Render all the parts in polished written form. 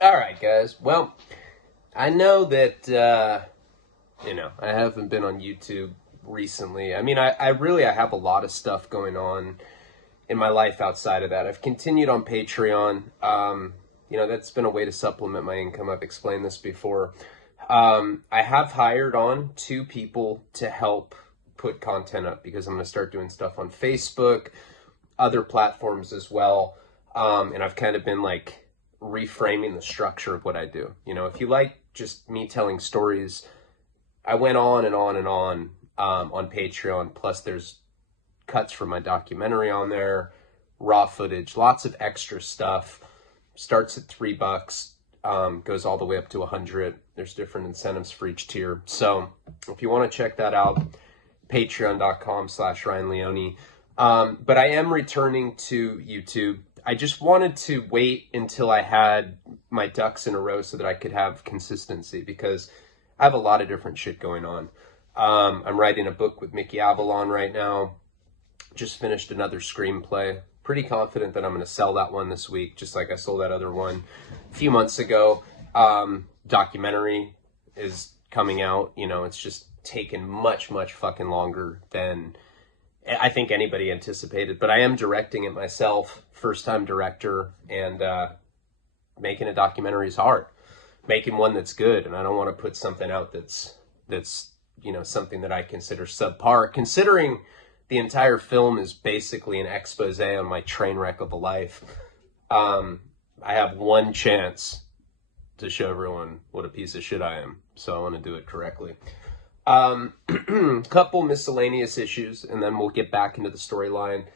All right, guys. Well, I know that I haven't been on YouTube recently. I mean, I have a lot of stuff going on in my life outside of that. I've continued on Patreon. That's been a way to supplement my income. I've explained this before. I have hired on 2 people to help put content up because I'm going to start doing stuff on Facebook, other platforms as well. And I've kind of been like reframing the structure of what I do. If you like just me telling stories, I went on and on and on Patreon. Plus, there's cuts from my documentary on there, raw footage, lots of extra stuff. Starts at $3, goes all the way up to 100. There's different incentives for each tier. So if you want to check that out, patreon.com/Ryan Leone. But I am returning to YouTube. I just wanted to wait until I had my ducks in a row so that I could have consistency because I have a lot of different shit going on. I'm writing a book with Mickey Avalon right now. Just finished another screenplay. Pretty confident that I'm going to sell that one this week, just like I sold that other one a few months ago. Documentary is coming out. It's just taken much, much fucking longer than I think anybody anticipated. But I am directing it myself, first-time director, and making a documentary is hard. Making one that's good, and I don't want to put something out that's something that I consider subpar, considering the entire film is basically an expose on my train wreck of a life. I have one chance to show everyone what a piece of shit I am, so I want to do it correctly. Couple miscellaneous issues, and then we'll get back into the storyline.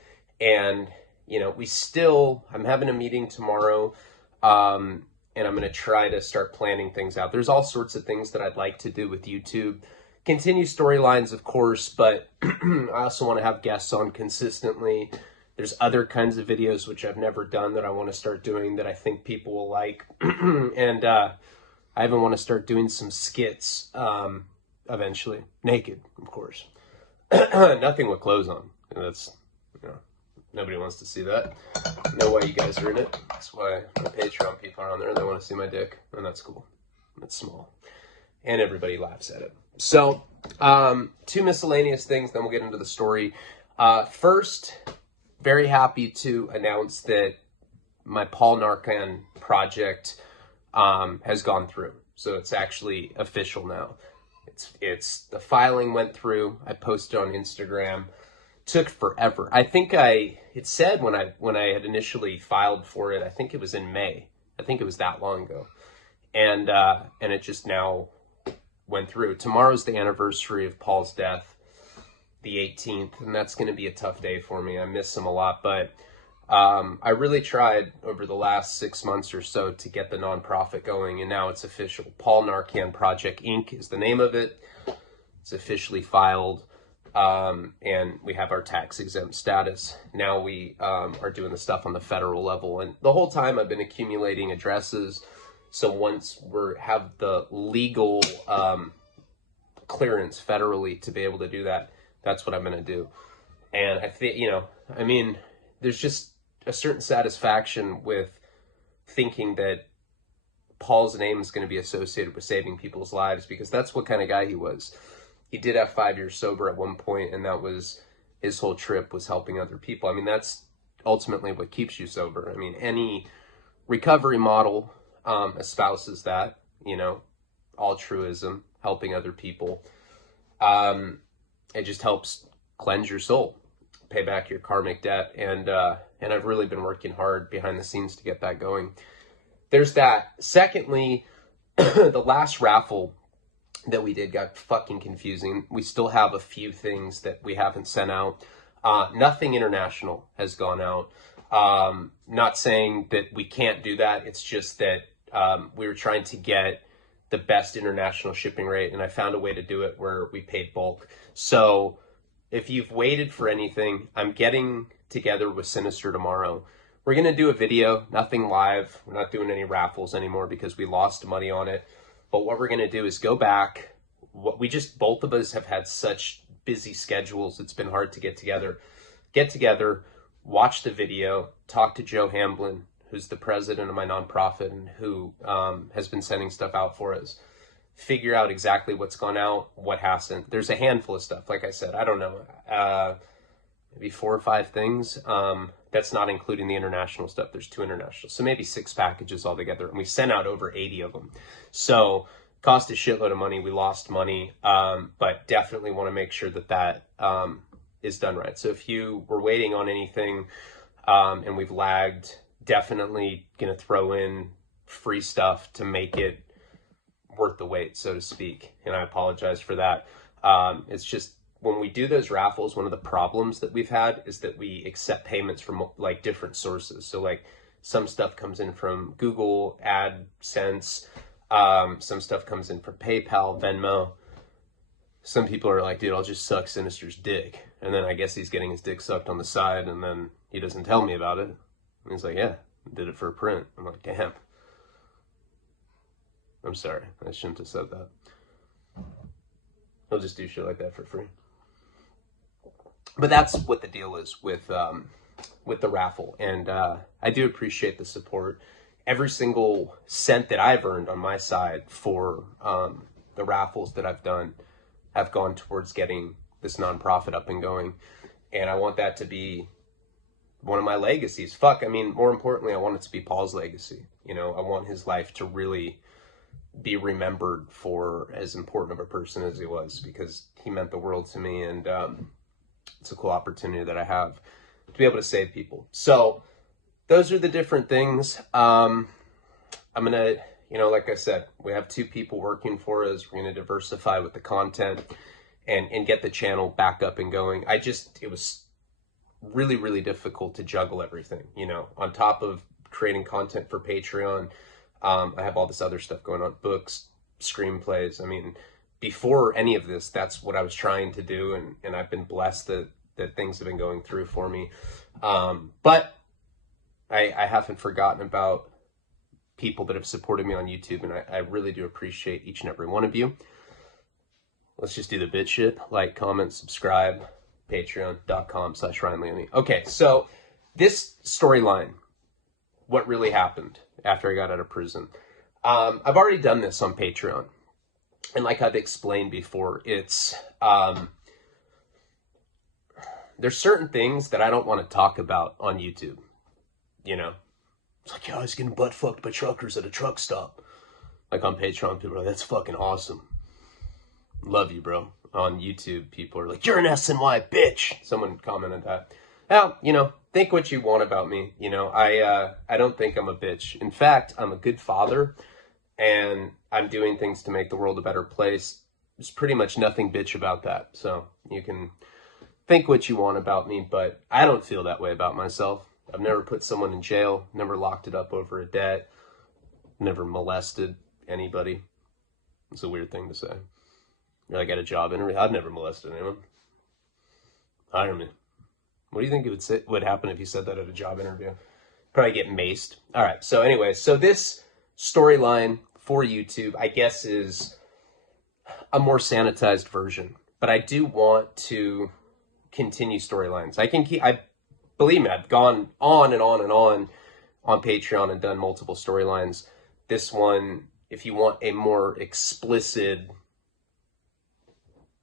And, I'm having a meeting tomorrow, and I'm going to try to start planning things out. There's all sorts of things that I'd like to do with YouTube. Continue storylines, of course, but I also want to have guests on consistently. There's other kinds of videos which I've never done that I want to start doing that I think people will like. And I even want to start doing some skits eventually. Naked, of course. Nothing with clothes on. That's, nobody wants to see that. I know why you guys are in it. That's why my Patreon people are on there. They want to see my dick, and that's cool. It's small. And everybody laughs at it. So, 2 miscellaneous things, then we'll get into the story. First, very happy to announce that my Paul Narcan project has gone through. So it's actually official now. It's the filing went through. I posted on Instagram. Took forever. I think it said when I had initially filed for it, I think it was in May. I think it was that long ago. And it just now went through. Tomorrow's the anniversary of Paul's death, the 18th, and that's going to be a tough day for me. I miss him a lot, but I really tried over the last 6 months or so to get the nonprofit going, and now it's official. Paul Narcan Project, Inc. is the name of it. It's officially filed, and we have our tax-exempt status. Now we are doing the stuff on the federal level, and the whole time I've been accumulating addresses. So once we have the legal clearance federally to be able to do that, that's what I'm going to do. And I think, there's just a certain satisfaction with thinking that Paul's name is going to be associated with saving people's lives, because that's what kind of guy he was. He did have 5 years sober at one point, and that was his whole trip, was helping other people. That's ultimately what keeps you sober. Any recovery model espouses that, altruism, helping other people. It just helps cleanse your soul, pay back your karmic debt, and I've really been working hard behind the scenes to get that going. There's that. Secondly, the last raffle that we did got fucking confusing. We still have a few things that we haven't sent out. Nothing international has gone out. Not saying that we can't do that. It's just that we were trying to get the best international shipping rate, and I found a way to do it where we paid bulk. So if you've waited for anything, I'm getting together with Sinister tomorrow. We're going to do a video, nothing live. We're not doing any raffles anymore because we lost money on it. But what we're going to do is go back. Both of us have had such busy schedules. It's been hard to get together, watch the video, talk to Joe Hamblin, who's the president of my nonprofit and who has been sending stuff out for us, figure out exactly what's gone out, what hasn't. There's a handful of stuff. Like I said, I don't know, maybe 4 or 5 things. That's not including the international stuff. There's 2 international. So maybe 6 packages altogether. And we sent out over 80 of them. So cost a shitload of money. We lost money. But definitely want to make sure that that is done right. So if you were waiting on anything and we've lagged, definitely going to throw in free stuff to make it worth the wait, so to speak. And I apologize for that. It's just, when we do those raffles, one of the problems that we've had is that we accept payments from like different sources. So like some stuff comes in from Google AdSense, some stuff comes in from PayPal, Venmo. Some people are like, dude, I'll just suck Sinister's dick. And then I guess he's getting his dick sucked on the side, and then he doesn't tell me about it. And he's like, yeah, did it for a print. I'm like, damn. I'm sorry, I shouldn't have said that. He'll just do shit like that for free. But that's what the deal is with the raffle, and I do appreciate the support. Every single cent that I've earned on my side for the raffles that I've done have gone towards getting this nonprofit up and going, and I want that to be one of my legacies. Fuck, I mean, more importantly, I want it to be Paul's legacy. You know, I want his life to really be remembered for as important of a person as he was, because he meant the world to me, and it's a cool opportunity that I have to be able to save people. So those are the different things. I'm gonna, you know, like I said, we have 2 people working for us. We're gonna diversify with the content and get the channel back up and going. It was really, really difficult to juggle everything, you know, on top of creating content for Patreon. I have all this other stuff going on, books, screenplays. I mean, before any of this, that's what I was trying to do, and I've been blessed that things have been going through for me. But I haven't forgotten about people that have supported me on YouTube, and I really do appreciate each and every one of you. Let's just do the bit shit. Like, comment, subscribe, patreon.com/RyanLeone. Okay, so this storyline, what really happened after I got out of prison. I've already done this on Patreon. And like I've explained before, it's, there's certain things that I don't want to talk about on YouTube. You know, it's like, yeah, I was getting butt fucked by truckers at a truck stop. Like on Patreon, people are like, that's fucking awesome. Love you, bro. On YouTube, people are like, you're an SNY bitch. Someone commented that. Now, you know, think what you want about me. You know, I don't think I'm a bitch. In fact, I'm a good father, and I'm doing things to make the world a better place. There's pretty much nothing bitch about that. So you can think what you want about me, but I don't feel that way about myself. I've never put someone in jail, never locked it up over a debt, never molested anybody. It's a weird thing to say. You're like at a job interview. I've never molested anyone. Hire me. What do you think it would happen if you said that at a job interview? Probably get maced. All right. So anyway, so this storyline for YouTube, I guess, is a more sanitized version. But I do want to continue storylines. Believe me, I've gone on and on and on Patreon and done multiple storylines. This one, if you want a more explicit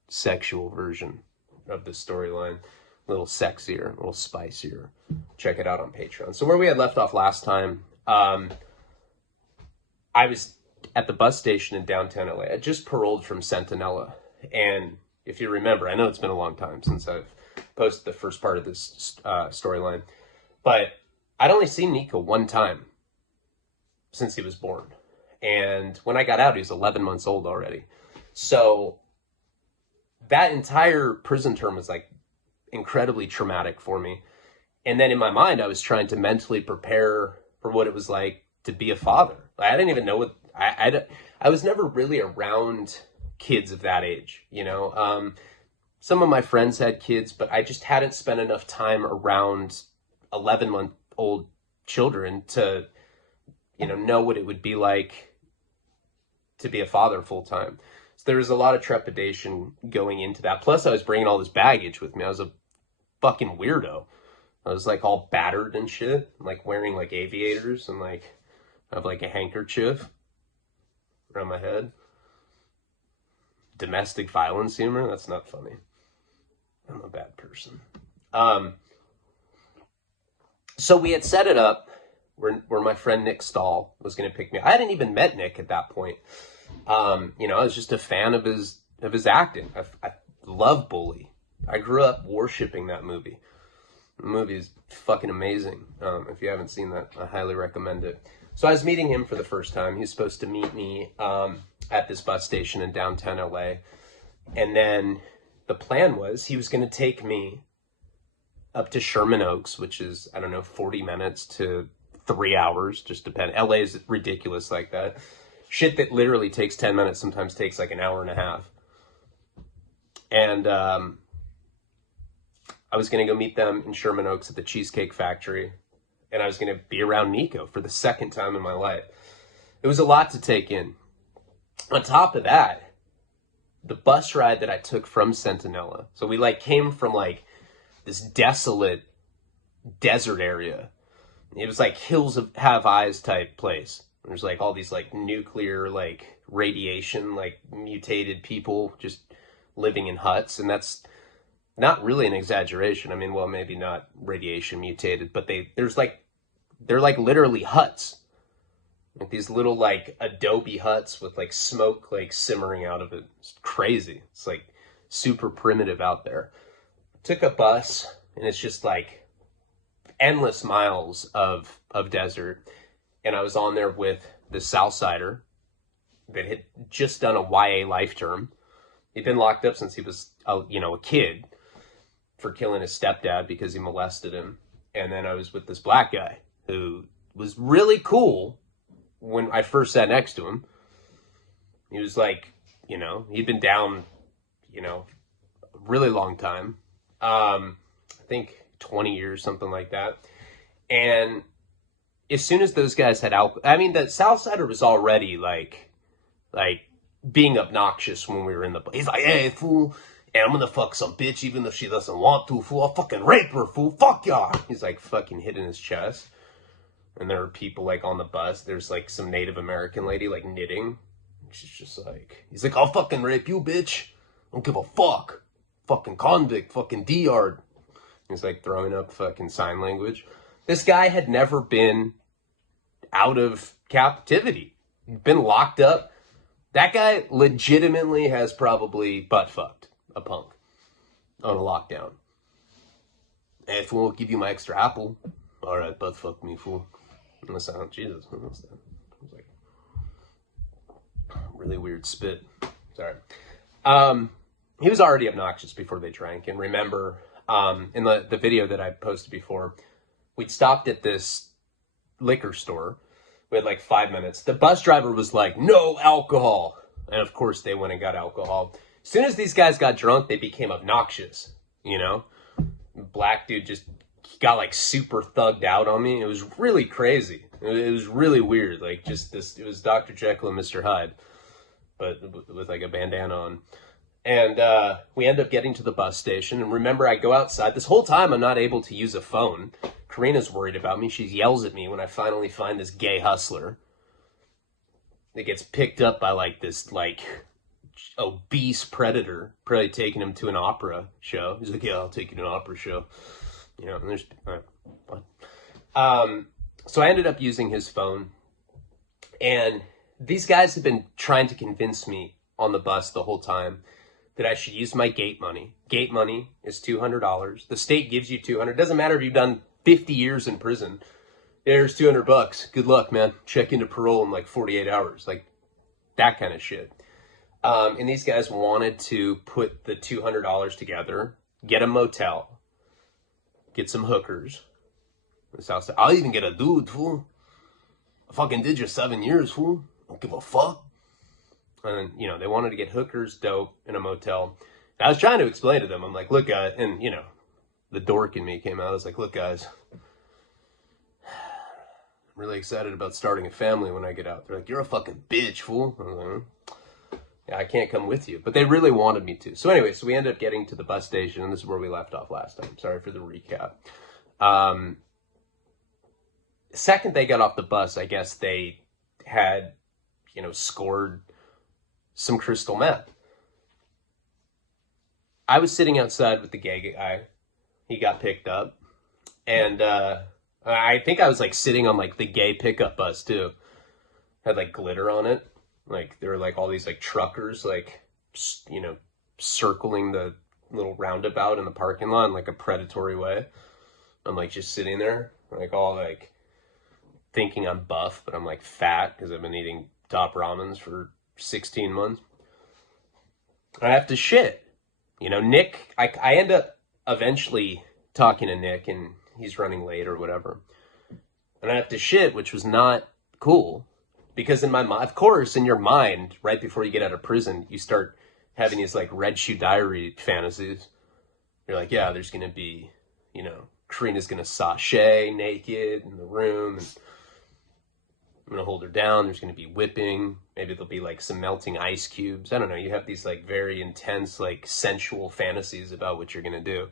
sexual version of the storyline, a little sexier, a little spicier, check it out on Patreon. So where we had left off last time, I was at the bus station in downtown LA. I just paroled from Sentinella. And if you remember, I know it's been a long time since I've posted the first part of this storyline, but I'd only seen Nico one time since he was born. And when I got out, he was 11 months old already. So that entire prison term was like incredibly traumatic for me. And then in my mind, I was trying to mentally prepare for what it was like to be a father. I didn't even know what, I was never really around kids of that age, you know. Some of my friends had kids, but I just hadn't spent enough time around 11-month-old children to, you know what it would be like to be a father full time. So there was a lot of trepidation going into that. Plus, I was bringing all this baggage with me. I was a fucking weirdo. I was like all battered and shit, like wearing like aviators and like I have like a handkerchief around my head. Domestic violence humor? That's not funny. I'm a bad person. So we had set it up where my friend Nick Stahl was going to pick me up. I hadn't even met Nick at that point. You know, I was just a fan of his acting. I love Bully. I grew up worshiping that movie. The movie is fucking amazing. If you haven't seen that, I highly recommend it. So I was meeting him for the first time. He was supposed to meet me at this bus station in downtown LA. And then the plan was he was going to take me up to Sherman Oaks, which is, I don't know, 40 minutes to 3 hours, just depend. LA is ridiculous like that. Shit that literally takes 10 minutes sometimes takes like an hour and a half. And I was going to go meet them in Sherman Oaks at the Cheesecake Factory. And I was going to be around Nico for the second time in my life. It was a lot to take in. On top of that, the bus ride that I took from Centinela. So we like came from like this desolate desert area. It was like Hills Have Eyes type place. There's like all these like nuclear, like radiation, like mutated people just living in huts. And that's not really an exaggeration. I mean, well, maybe not radiation mutated, but they're like literally huts. Like these little like adobe huts with like smoke like simmering out of it. It's crazy. It's like super primitive out there. Took a bus and it's just like endless miles of desert. And I was on there with the Southsider that had just done a YA life term. He'd been locked up since he was a kid for killing his stepdad because he molested him. And then I was with this black guy who was really cool when I first sat next to him. He was like, he'd been down, a really long time. I think 20 years, something like that. And as soon as those guys had alcohol, I mean, the Southsider was already like being obnoxious when we were in the, he's like, hey, fool, and I'm gonna fuck some bitch even if she doesn't want to, fool. I'll fucking rape her, fool. Fuck y'all. He's like fucking hitting his chest. And there are people like on the bus. There's like some Native American lady like knitting. She's just like, he's like, I'll fucking rape you, bitch. I don't give a fuck. Fucking convict, fucking D-yard. He's like throwing up fucking sign language. This guy had never been out of captivity. He'd been locked up. That guy legitimately has probably butt fucked a punk on a lockdown. Hey, fool, I'll give you my extra apple. All right, butt fuck me, fool. Unless I don't, Jesus, what was that? It was like really weird spit. Sorry. He was already obnoxious before they drank. And remember, in the video that I posted before, we'd stopped at this liquor store. We had like 5 minutes. The bus driver was like, no alcohol. And of course they went and got alcohol. As soon as these guys got drunk, they became obnoxious, Black dude just got like super thugged out on me. It was really crazy. It was really weird. Like just this, it was Dr. Jekyll and Mr. Hyde, but with like a bandana on. And we end up getting to the bus station. And remember, I go outside. This whole time, I'm not able to use a phone. Karina's worried about me. She yells at me when I finally find this gay hustler. It gets picked up by like this like obese predator, probably taking him to an opera show. He's like, yeah, I'll take you to an opera show. And there's so I ended up using his phone. And these guys have been trying to convince me on the bus the whole time that I should use my gate money. Gate money is $200. The state gives you $200. Doesn't matter if you've done 50 years in prison. There's $200. Good luck, man. Check into parole in like 48 hours. Like that kind of shit. And these guys wanted to put the $200 together, get a motel, get some hookers. I'll even get a dude, fool. I fucking did your 7 years, fool. Don't give a fuck. And, they wanted to get hookers, dope, in a motel. And I was trying to explain to them. I'm like, look, guys, and, the dork in me came out. I was like, look, guys, I'm really excited about starting a family when I get out. They're like, you're a fucking bitch, fool. I was like, yeah, I can't come with you. But they really wanted me to. So anyway, we ended up getting to the bus station, and this is where we left off last time. Sorry for the recap. Um, second they got off the bus, I guess they had, scored some crystal meth. I was sitting outside with the gay guy. He got picked up. And I think I was like sitting on like the gay pickup bus too. Had like glitter on it. Like there were like all these like truckers like, circling the little roundabout in the parking lot in like a predatory way. I'm like just sitting there, like all like thinking I'm buff, but I'm like fat because I've been eating top ramens for 16 months. I have to shit. Nick, I end up eventually talking to Nick, and he's running late or whatever. And I have to shit, which was not cool. Because in my mind, of course, in your mind, right before you get out of prison, you start having these like Red Shoe Diary fantasies. You're like, yeah, there's going to be, Karina's going to sashay naked in the room, and I'm going to hold her down. There's going to be whipping. Maybe there'll be like some melting ice cubes. I don't know. You have these like very intense, like sensual fantasies about what you're going to do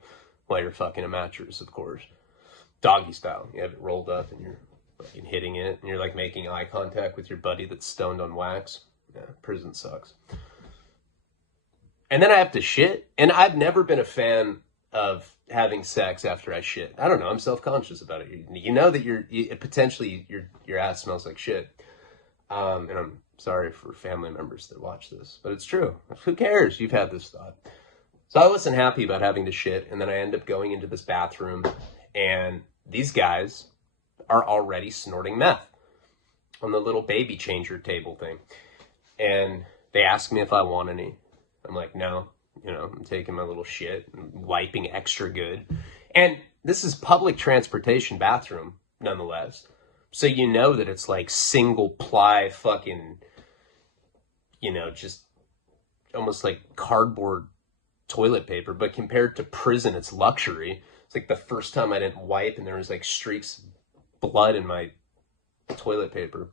while you're fucking a mattress, of course. Doggy style. You have it rolled up and you're fucking hitting it, and you're like making eye contact with your buddy that's stoned on wax. Yeah, prison sucks. And then I have to shit. And I've never been a fan of having sex after I shit. I don't know. I'm self-conscious about it. You know that potentially your ass smells like shit. And I'm sorry for family members that watch this, but it's true. Who cares? You've had this thought. So I wasn't happy about having to shit. And then I end up going into this bathroom, and these guys are already snorting meth on the little baby changer table thing. And they ask me if I want any. I'm like, no. I'm taking my little shit and wiping extra good. And this is public transportation bathroom, nonetheless. So you know that it's like single ply fucking, just almost like cardboard toilet paper. But compared to prison, it's luxury. It's like the first time I didn't wipe and there was like streaks of blood in my toilet paper.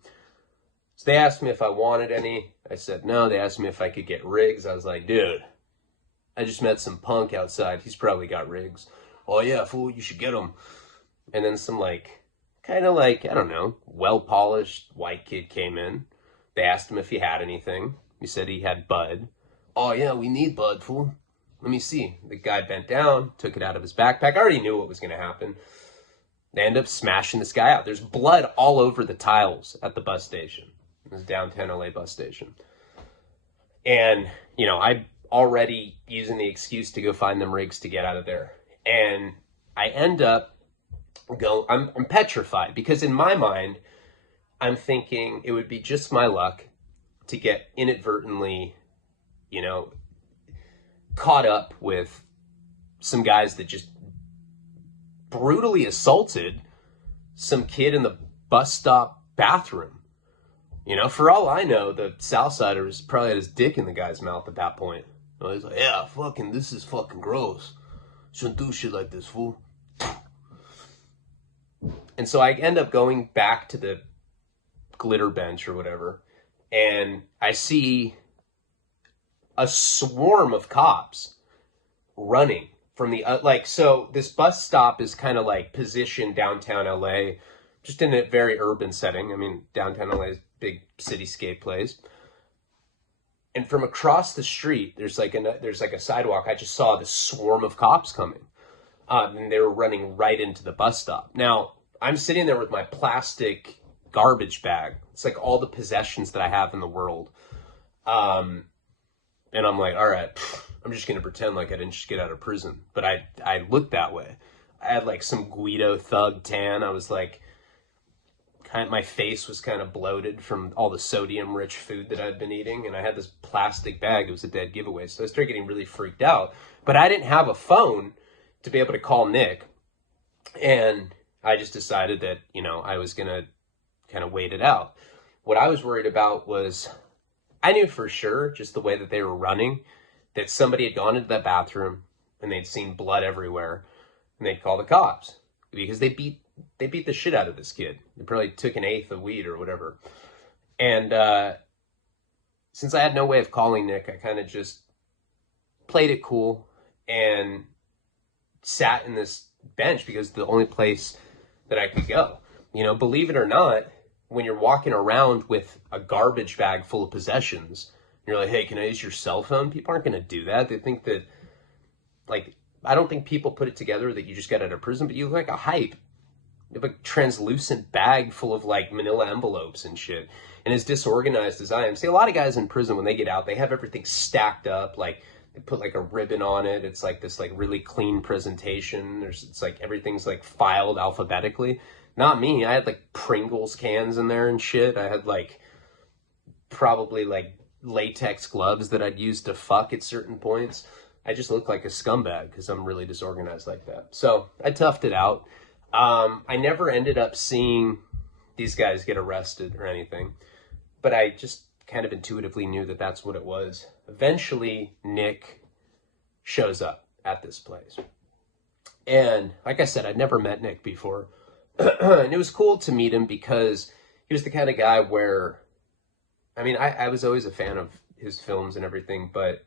So they asked me if I wanted any. I said no. They asked me if I could get rigs. I was like, dude, I just met some punk outside. He's probably got rigs. Oh yeah, fool, you should get them. And then some kind of like, I don't know, well-polished white kid came in. They asked him if he had anything. He said he had bud. Oh yeah, we need bud, fool. Let me see. The guy bent down, took it out of his backpack. I already knew what was going to happen. They end up smashing this guy out. There's blood all over the tiles at the bus station. This downtown LA bus station. And, I already using the excuse to go find them rigs to get out of there. And I end up I'm petrified, because in my mind, I'm thinking it would be just my luck to get inadvertently, caught up with some guys that just brutally assaulted some kid in the bus stop bathroom. For all I know, the Southsider was probably had his dick in the guy's mouth at that point. He's like, yeah, this is fucking gross. Shouldn't do shit like this, fool. And so I end up going back to the glitter bench or whatever, and I see a swarm of cops running from the, so this bus stop is kind of like positioned downtown LA, just in a very urban setting. I mean, downtown LA is a big cityscape place. And from across the street, there's like a sidewalk. I just saw this swarm of cops coming. And they were running right into the bus stop. Now, I'm sitting there with my plastic garbage bag. It's like all the possessions that I have in the world. And I'm like, all right, I'm just going to pretend like I didn't just get out of prison. But I looked that way. I had like some Guido thug tan. I was like, my face was kind of bloated from all the sodium-rich food that I'd been eating, and I had this plastic bag. It was a dead giveaway, so I started getting really freaked out. But I didn't have a phone to be able to call Nick, and I just decided that, I was going to kind of wait it out. What I was worried about was, I knew for sure, just the way that they were running, that somebody had gone into that bathroom, and they'd seen blood everywhere, and they'd call the cops, because they beat the shit out of this kid. They probably took an eighth of weed or whatever. And since I had no way of calling Nick, I kind of just played it cool and sat in this bench because it's the only place that I could go. You know, believe it or not, when you're walking around with a garbage bag full of possessions, you're like, hey, can I use your cell phone? People aren't going to do that. They think that, like, I don't think people put it together that you just got out of prison, but you look like a hype. You have a translucent bag full of, like, manila envelopes and shit. And as disorganized as I am, see, a lot of guys in prison, when they get out, they have everything stacked up, like, they put, like, a ribbon on it. It's, like, this, like, really clean presentation. It's, like, everything's, like, filed alphabetically. Not me. I had, like, Pringles cans in there and shit. I had, like, probably, like, latex gloves that I'd use to fuck at certain points. I just look like a scumbag because I'm really disorganized like that. So I toughed it out. I never ended up seeing these guys get arrested or anything, but I just kind of intuitively knew that that's what it was. Eventually, Nick shows up at this place. And like I said, I'd never met Nick before. And it was cool to meet him because he was the kind of guy where, I mean, I was always a fan of his films and everything, but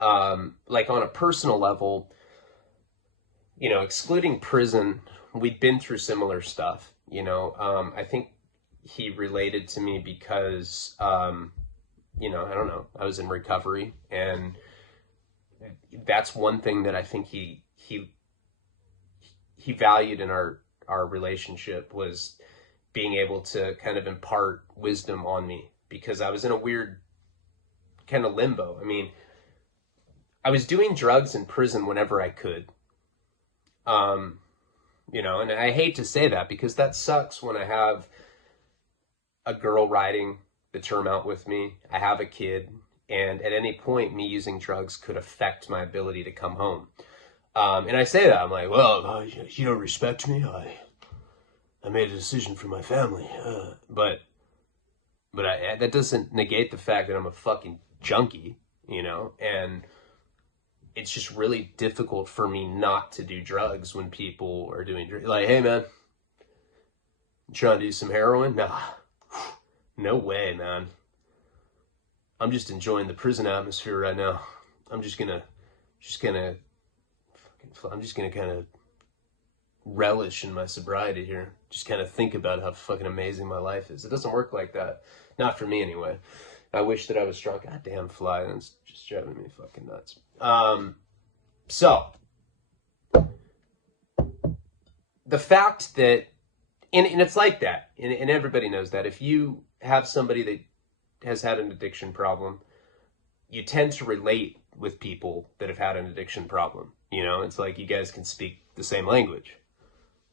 like on a personal level, you know, excluding prison, we'd been through similar stuff, you know. I think he related to me because, you know, I don't know, I was in recovery, and that's one thing that I think he valued in our relationship, was being able to kind of impart wisdom on me, because I was in a weird kind of limbo. I mean, I was doing drugs in prison whenever I could. You know, and I hate to say that because that sucks when I have a girl riding the term out with me. I have a kid, and at any point, me using drugs could affect my ability to come home. And I say that, I'm like, well, you don't respect me. I made a decision for my family. But that doesn't negate the fact that I'm a fucking junkie, you know, and it's just really difficult for me not to do drugs when people are doing drugs. Like, hey, man, you trying to do some heroin? Nah, no way, man. I'm just enjoying the prison atmosphere right now. I'm just gonna kind of relish in my sobriety here. Just kind of think about how fucking amazing my life is. It doesn't work like that. Not for me, anyway. I wish that I was drunk. Goddamn fly, that's just driving me fucking nuts. So, the fact that, and it's like that, and everybody knows that, if you have somebody that has had an addiction problem, you tend to relate with people that have had an addiction problem. You know, it's like you guys can speak the same language.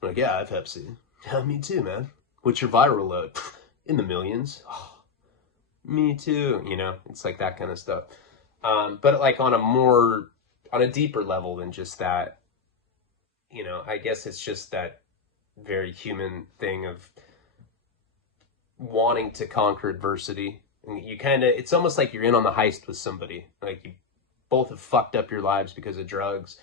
I'm like, yeah, I've Hep C. Yeah, me too, man. What's your viral load? In the millions. Oh, me too. You know, it's like that kind of stuff. But like on a deeper level than just that, you know, I guess it's just that very human thing of wanting to conquer adversity. And you kind of, it's almost like you're in on the heist with somebody. Like you both have fucked up your lives because of drugs,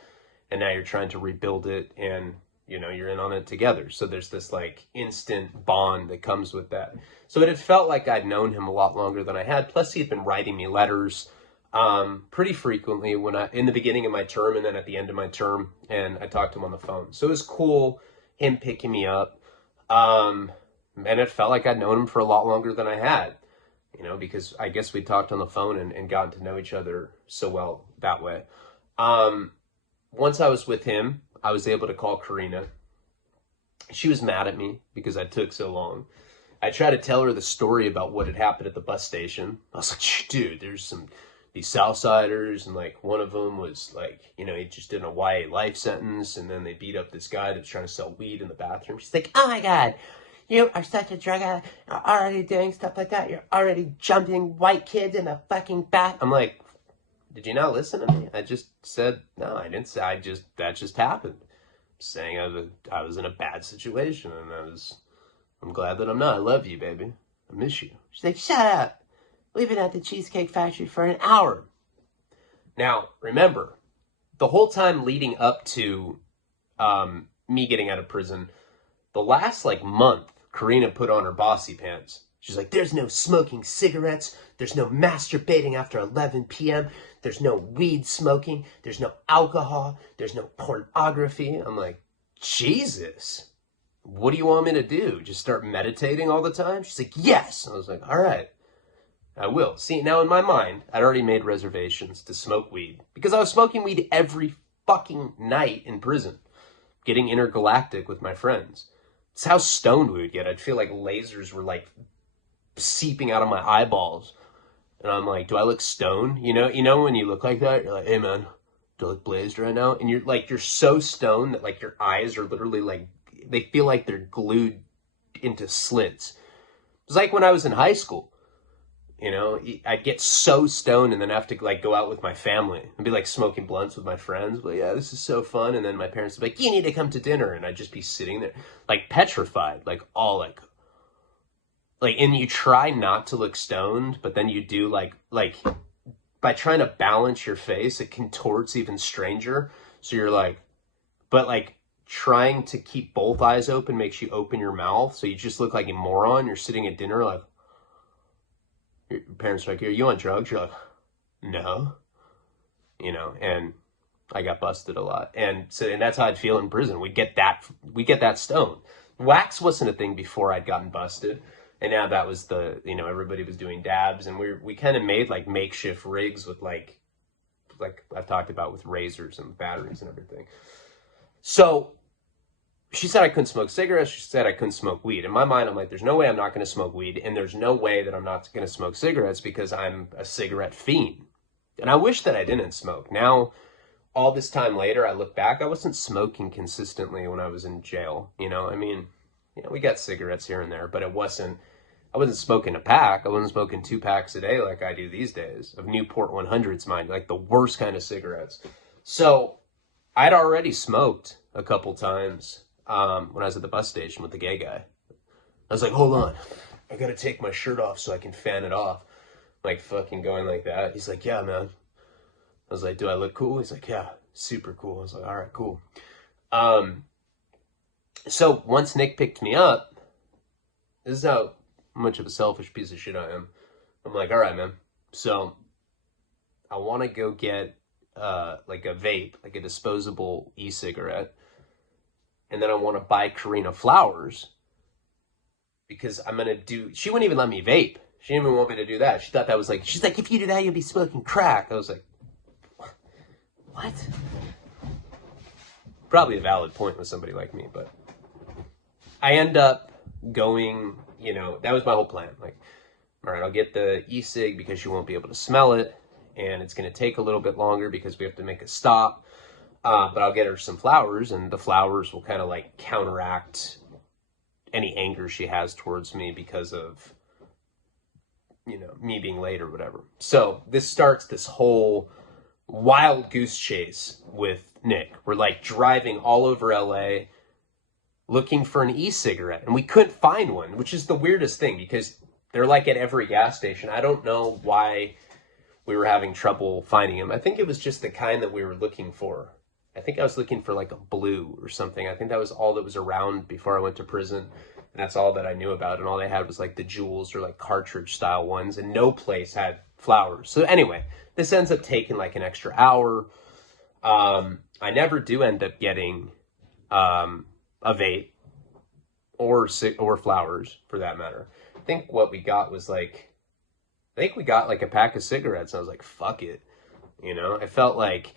and now you're trying to rebuild it, and you know, you're in on it together. So there's this like instant bond that comes with that. So it had felt like I'd known him a lot longer than I had. Plus he had been writing me letters pretty frequently in the beginning of my term and then at the end of my term, and I talked to him on the phone. So it was cool, him picking me up. And it felt like I'd known him for a lot longer than I had, you know, because I guess we talked on the phone and gotten to know each other so well that way. Once I was with him, I was able to call Karina. She was mad at me because I took so long. I tried to tell her the story about what had happened at the bus station. I was like, dude, there's these Southsiders, and like one of them was like, you know, he just did a YA life sentence, and then they beat up this guy that was trying to sell weed in the bathroom. She's like, oh my God, you are such a drug addict. You're already doing stuff like that. You're already jumping white kids in the fucking bath. I'm like, did you not listen to me? I just said, no, I didn't say, that just happened. I'm saying I was in a bad situation, and I'm glad that I'm not. I love you, baby. I miss you. She's like, shut up. We've been at the Cheesecake Factory for an hour. Now, remember, the whole time leading up to me getting out of prison, the last like month, Karina put on her bossy pants. She's like, there's no smoking cigarettes. There's no masturbating after 11 p.m. There's no weed smoking. There's no alcohol. There's no pornography. I'm like, Jesus, what do you want me to do? Just start meditating all the time? She's like, yes. I was like, all right, I will. See, now in my mind, I'd already made reservations to smoke weed because I was smoking weed every fucking night in prison, getting intergalactic with my friends. It's how stoned we would get. I'd feel like lasers were like seeping out of my eyeballs. And I'm like, do I look stoned? You know when you look like that, you're like, hey man, do I look blazed right now? And you're so stoned that like your eyes are literally like, they feel like they're glued into slits. It was like when I was in high school. I'd get so stoned and then have to like go out with my family and be like smoking blunts with my friends. But yeah, this is so fun. And then my parents would be like, you need to come to dinner. And I'd just be sitting there like petrified, like all like, and you try not to look stoned, but then you do like by trying to balance your face, it contorts even stranger. So you're like, but like trying to keep both eyes open makes you open your mouth. So you just look like a moron. You're sitting at dinner like, your parents are like, are you on drugs? You're like, no. And I got busted a lot. And that's how I'd feel in prison. We get that stoned. Wax wasn't a thing before I'd gotten busted. And now that was everybody was doing dabs, and we kind of made like makeshift rigs with like I've talked about with razors and batteries and everything. So she said I couldn't smoke cigarettes. She said I couldn't smoke weed. In my mind, I'm like, there's no way I'm not going to smoke weed, and there's no way that I'm not going to smoke cigarettes because I'm a cigarette fiend. And I wish that I didn't smoke. Now, all this time later, I look back, I wasn't smoking consistently when I was in jail. We got cigarettes here and there, but I wasn't smoking a pack. I wasn't smoking 2 packs a day like I do these days of Newport 100s, mind, like the worst kind of cigarettes. So I'd already smoked a couple times when I was at the bus station with the gay guy. I was like, hold on, I gotta take my shirt off so I can fan it off. Like fucking going like that. He's like, yeah, man. I was like, do I look cool? He's like, yeah, super cool. I was like, all right, cool. So once Nick picked me up, this is how much of a selfish piece of shit I am. I'm like, all right, man. So I want to go get like a vape, like a disposable e-cigarette. And then I want to buy Karina flowers because she wouldn't even let me vape. She didn't even want me to do that. She thought that was like, she's like, if you do that, you'll be smoking crack. I was like, what? Probably a valid point with somebody like me, but I end up going, that was my whole plan. Like, all right, I'll get the e-cig because you won't be able to smell it, and it's going to take a little bit longer because we have to make a stop. But I'll get her some flowers, and the flowers will kind of like counteract any anger she has towards me because of, me being late or whatever. So this starts this whole wild goose chase with Nick. We're like driving all over LA looking for an e-cigarette, and we couldn't find one, which is the weirdest thing because they're like at every gas station. I don't know why we were having trouble finding them. I think it was just the kind that we were looking for. I think I was looking for like a blue or something. I think that was all that was around before I went to prison. And that's all that I knew about. And all they had was like the Juuls or like cartridge style ones. And no place had flowers. So anyway, this ends up taking like an extra hour. I never do end up getting a vape or flowers for that matter. I think what we got was like, we got like a pack of cigarettes. And I was like, fuck it. I felt like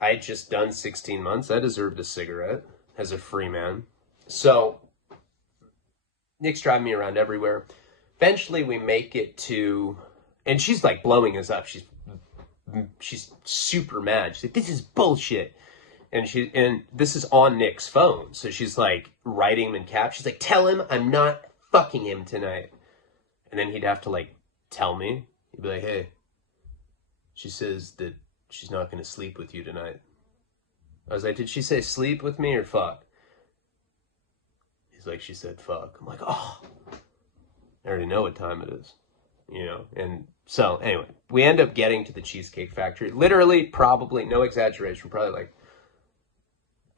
I had just done 16 months. I deserved a cigarette as a free man. So Nick's driving me around everywhere. Eventually we make it to, and she's like blowing us up. She's super mad. She's like, this is bullshit. And this is on Nick's phone. So she's like writing him in caps. She's like, tell him I'm not fucking him tonight. And then he'd have to like tell me. He'd be like, hey, she says that she's not going to sleep with you tonight. I was like, did she say sleep with me or fuck? He's like, she said fuck. I'm like, oh, I already know what time it is, And so anyway, we end up getting to the Cheesecake Factory. Literally, probably, no exaggeration, probably like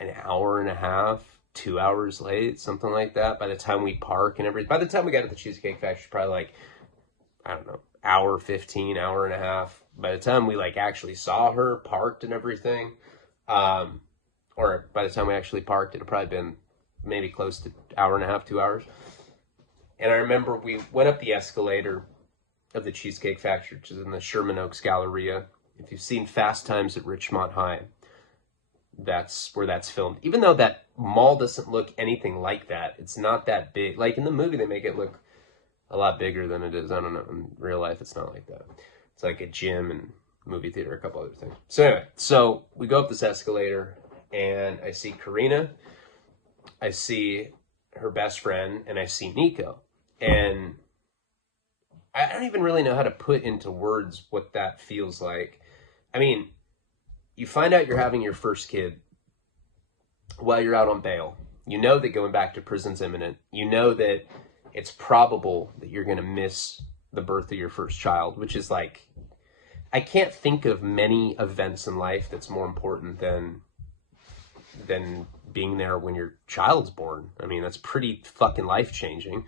an hour and a half, 2 hours late, something like that. By the time we park and everything, by the time we got to the Cheesecake Factory, probably like, I don't know, hour 15, hour and a half. By the time we like actually saw her parked and everything, or by the time we actually parked, it had probably been maybe close to hour and a half, 2 hours. And I remember we went up the escalator of the Cheesecake Factory, which is in the Sherman Oaks Galleria. If you've seen Fast Times at Richmond High, that's where that's filmed. Even though that mall doesn't look anything like that, it's not that big. Like in the movie, they make it look a lot bigger than it is. I don't know. In real life, it's not like that. It's like a gym and movie theater, a couple other things. So anyway, so we go up this escalator, and I see Karina, I see her best friend, and I see Nico. And I don't even really know how to put into words what that feels like. I mean, you find out you're having your first kid while you're out on bail. You know that going back to prison's imminent. You know that it's probable that you're going to miss the birth of your first child, which is like, I can't think of many events in life that's more important than being there when your child's born. I mean, that's pretty fucking life-changing.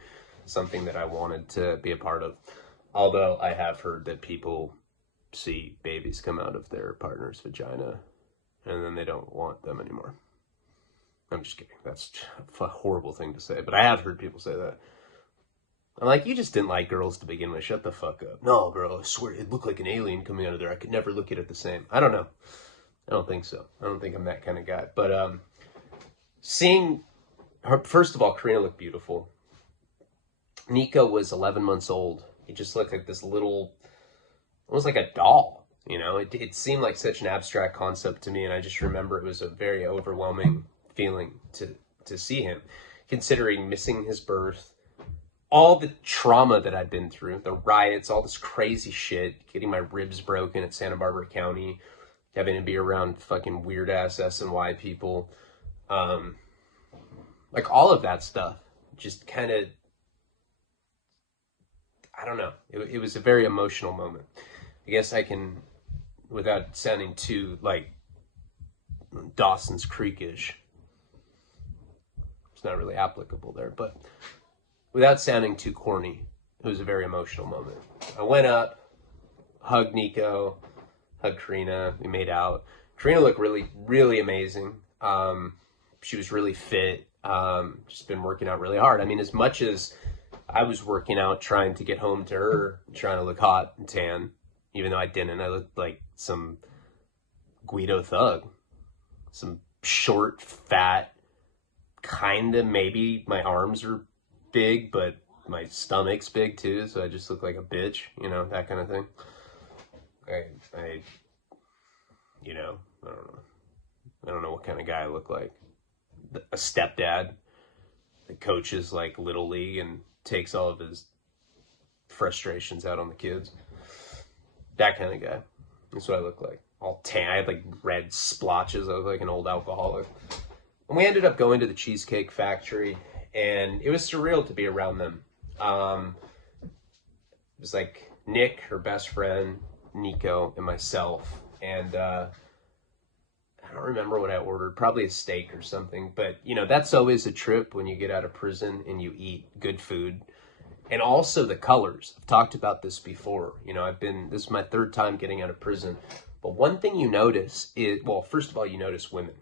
Something that I wanted to be a part of. Although I have heard that people see babies come out of their partner's vagina and then they don't want them anymore. I'm just kidding. That's a horrible thing to say, but I have heard people say that. I'm like, you just didn't like girls to begin with. Shut the fuck up. No, bro, I swear it looked like an alien coming out of there. I could never look at it the same. I don't know. I don't think so. I don't think I'm that kind of guy. But seeing her, first of all, Karina looked beautiful. Nico was 11 months old. He just looked like this little, almost like a doll, you know? It seemed like such an abstract concept to me, and I just remember it was a very overwhelming feeling to see him, considering missing his birth, all the trauma that I'd been through, the riots, all this crazy shit, getting my ribs broken at Santa Barbara County, having to be around fucking weird-ass S&Y people, like all of that stuff, just kind of, I don't know. It was a very emotional moment. I guess I can, without sounding too, like, Dawson's Creek-ish. It's not really applicable there, but without sounding too corny, it was a very emotional moment. I went up, hugged Nico, hugged Karina, we made out. Karina looked really, really amazing. She was really fit, just been working out really hard. I mean, as much as I was working out, trying to get home to her, trying to look hot and tan, even though I didn't. I looked like some Guido thug. Some short, fat, kind of, maybe my arms are big, but my stomach's big too, so I just look like a bitch, you know, that kind of thing. I you know, I don't know. I don't know what kind of guy I look like. A stepdad that coaches like Little League and takes all of his frustrations out on the kids. That kind of guy. That's what I look like. All tan. I had like red splotches. I was like an old alcoholic. And we ended up going to the Cheesecake Factory, and it was surreal to be around them. It was like Nick, her best friend, Nico, and myself. And I don't remember what I ordered. Probably a steak or something. But, you know, that's always a trip when you get out of prison and you eat good food. And also the colors. I've talked about this before. You know, this is my third time getting out of prison. But one thing you notice is, well, first of all, you notice women.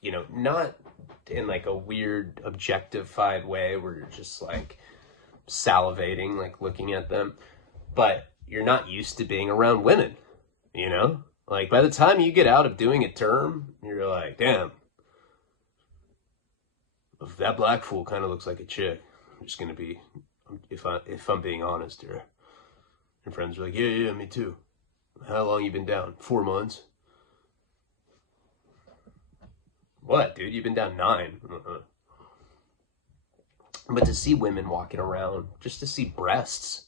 You know, not in like a weird objectified way where you're just like salivating, like looking at them. But you're not used to being around women, you know? Like, by the time you get out of doing a term, you're like, damn, if that black fool kind of looks like a chick, I'm just going to be, if I'm being honest here. And friends are like, yeah, me too. How long you been down? 4 months. What, dude? You've been down 9. But to see women walking around, just to see breasts.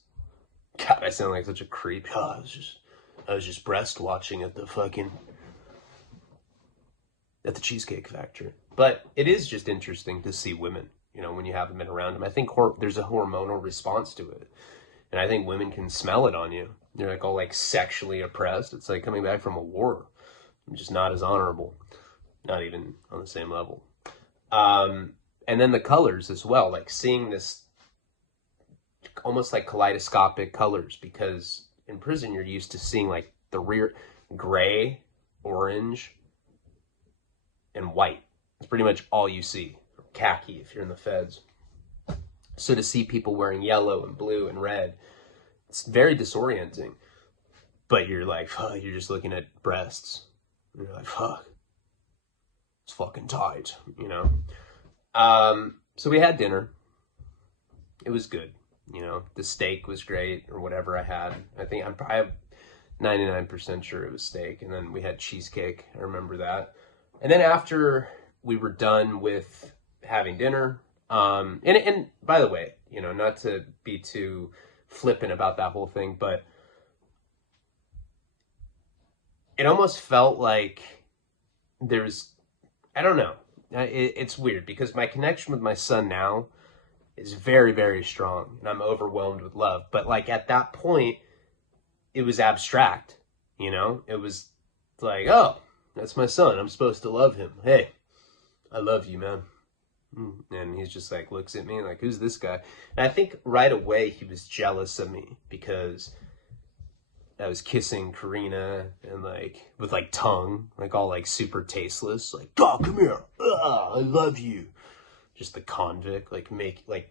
God, I sound like such a creep. Oh, I was just breast watching at the Cheesecake Factory. But it is just interesting to see women, you know, when you haven't been around them. I think there's a hormonal response to it. And I think women can smell it on you. You're like all like sexually oppressed. It's like coming back from a war. I'm just not as honorable. Not even on the same level. And then the colors as well, like seeing this almost like kaleidoscopic colors, because in prison you're used to seeing like the rear gray, orange, and white. It's pretty much all you see. Khaki if you're in the feds. So to see people wearing yellow and blue and red, it's very disorienting. But you're like, fuck, you're just looking at breasts. And you're like, fuck, it's fucking tight, you know? So we had dinner. It was good, you know? The steak was great, or whatever I had. I think I'm probably 99% sure it was steak. And then we had cheesecake. I remember that. And then after we were done with having dinner, and by the way, you know, not to be too flippant about that whole thing, but it almost felt like there's, I don't know. It's weird because my connection with my son now is very, very strong, and I'm overwhelmed with love. But like at that point, it was abstract, you know? It was like, oh, that's my son. I'm supposed to love him. Hey, I love you, man. And he's just like, looks at me like, who's this guy? And I think right away he was jealous of me because I was kissing Karina and like with like tongue, like all like super tasteless, like, oh, come here, I love you. Just the convict, like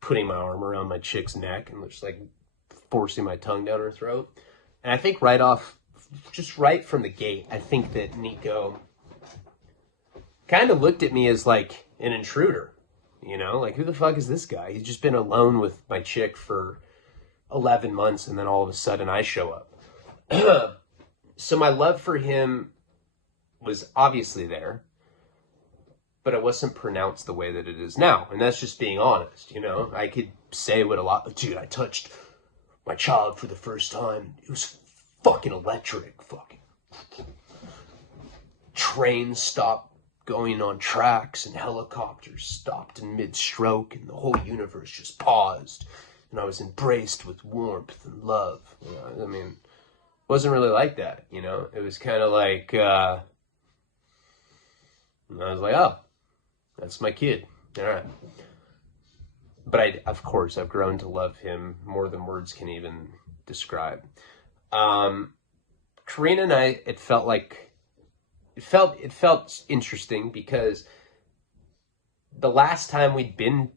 putting my arm around my chick's neck and just like forcing my tongue down her throat. And I think just right from the gate, I think that Nico kind of looked at me as like an intruder, you know, like who the fuck is this guy? He's just been alone with my chick for 11 months and then all of a sudden I show up. So my love for him was obviously there, but it wasn't pronounced the way that it is now. And that's just being honest, you know? I could say what dude, I touched my child for the first time. It was fucking electric. Fucking trains stopped going on tracks and helicopters stopped in mid-stroke and the whole universe just paused. And I was embraced with warmth and love. You know, I mean, it wasn't really like that, you know? It was kind of like, and I was like, oh, that's my kid. All right. But of course, I've grown to love him more than words can even describe. Karina and I, it felt interesting because the last time we'd been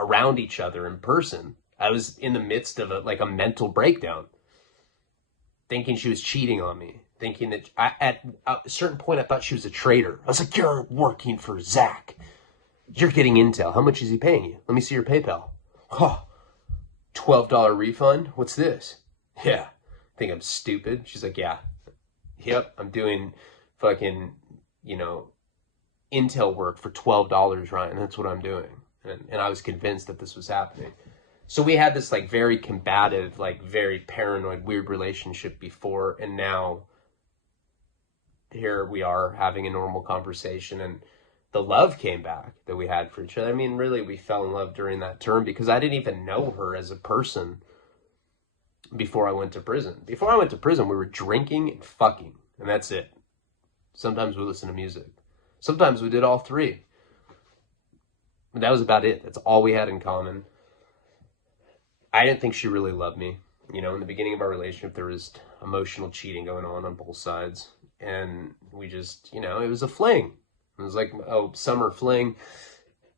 around each other in person, I was in the midst of a mental breakdown, thinking she was cheating on me, thinking that at a certain point I thought she was a traitor. I was like, you're working for Zach. You're getting intel. How much is he paying you? Let me see your PayPal. Oh, $12 refund? What's this? Yeah. Think I'm stupid? She's like, yeah. Yep, I'm doing fucking, you know, intel work for $12, Ryan. That's what I'm doing. And I was convinced that this was happening. So we had this like very combative, like very paranoid, weird relationship before, and now here we are having a normal conversation, and the love came back that we had for each other. I mean, really, we fell in love during that term because I didn't even know her as a person before I went to prison. Before I went to prison, we were drinking and fucking, and that's it. Sometimes we listened to music. Sometimes we did all three. But that was about it. That's all we had in common. I didn't think she really loved me. You know, in the beginning of our relationship, there was emotional cheating going on both sides. And we just, you know, it was a fling. It was like a summer fling.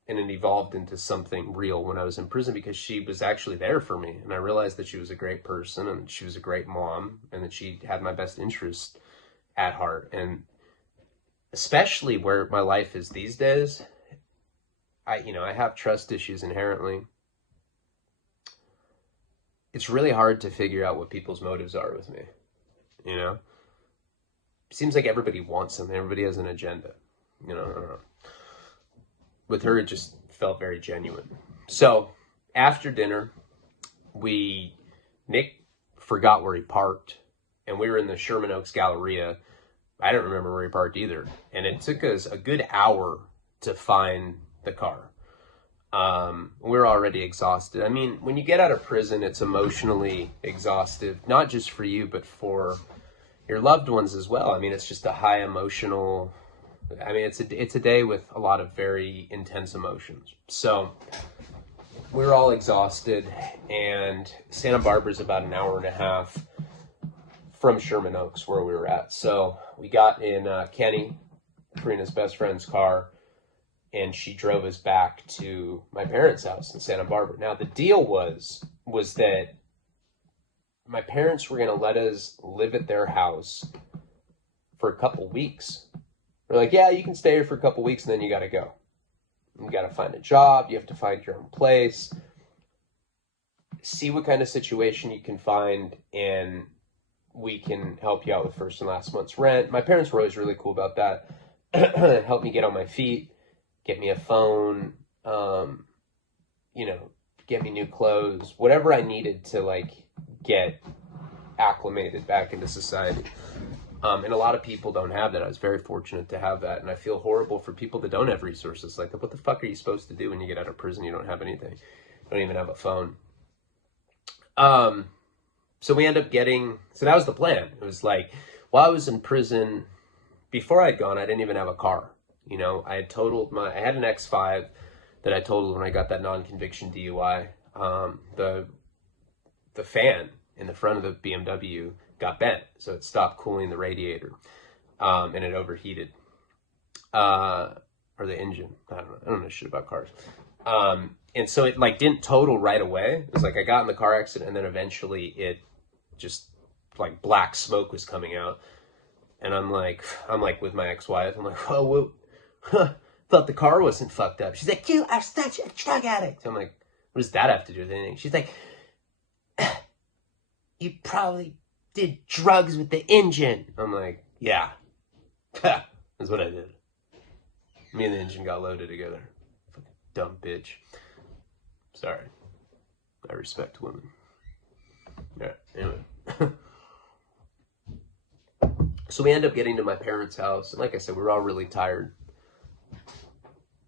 And it evolved into something real when I was in prison because she was actually there for me. And I realized that she was a great person and she was a great mom and that she had my best interest at heart. And especially where my life is these days, I have trust issues inherently. It's really hard to figure out what people's motives are with me, you know? It seems like everybody wants something. Everybody has an agenda, you know? I don't know. With her, it just felt very genuine. So after dinner, Nick forgot where he parked, and we were in the Sherman Oaks Galleria. I don't remember where he parked either. And it took us a good hour to find the car. We're already exhausted. I mean, when you get out of prison, it's emotionally exhaustive, not just for you, but for your loved ones as well. I mean, it's just a high emotional, it's a day with a lot of very intense emotions. So we're all exhausted, and Santa Barbara's about an hour and a half from Sherman Oaks where we were at. So we got in Kenny, Karina's best friend's car, and she drove us back to my parents' house in Santa Barbara. Now, the deal was that my parents were going to let us live at their house for a couple weeks. They're like, yeah, you can stay here for a couple weeks, and then you got to go. You got to find a job. You have to find your own place. See what kind of situation you can find, and we can help you out with first and last month's rent. My parents were always really cool about that. Help me get on my feet, get me a phone, get me new clothes, whatever I needed to like get acclimated back into society. And a lot of people don't have that. I was very fortunate to have that. And I feel horrible for people that don't have resources like that. What the fuck are you supposed to do when you get out of prison? You don't have anything. You don't even have a phone. So we end up so that was the plan. It was like, while I was in prison, before I'd gone, I didn't even have a car. I had I had an X5 that I totaled when I got that non-conviction DUI. The fan in the front of the BMW got bent, so it stopped cooling the radiator, and it overheated, or the engine. I don't know shit about cars. And so it like didn't total right away. It was like I got in the car accident, and then eventually it just like black smoke was coming out, and I'm like with my ex-wife. I'm like, oh, thought the car wasn't fucked up. She's like, you are such a drug addict. I'm like, what does that have to do with anything? She's like, you probably did drugs with the engine. I'm like, yeah, that's what I did. Me and the engine got loaded together. Fucking dumb bitch. Sorry. I respect women. Yeah, anyway. So we end up getting to my parents' house. And like I said, we were all really tired.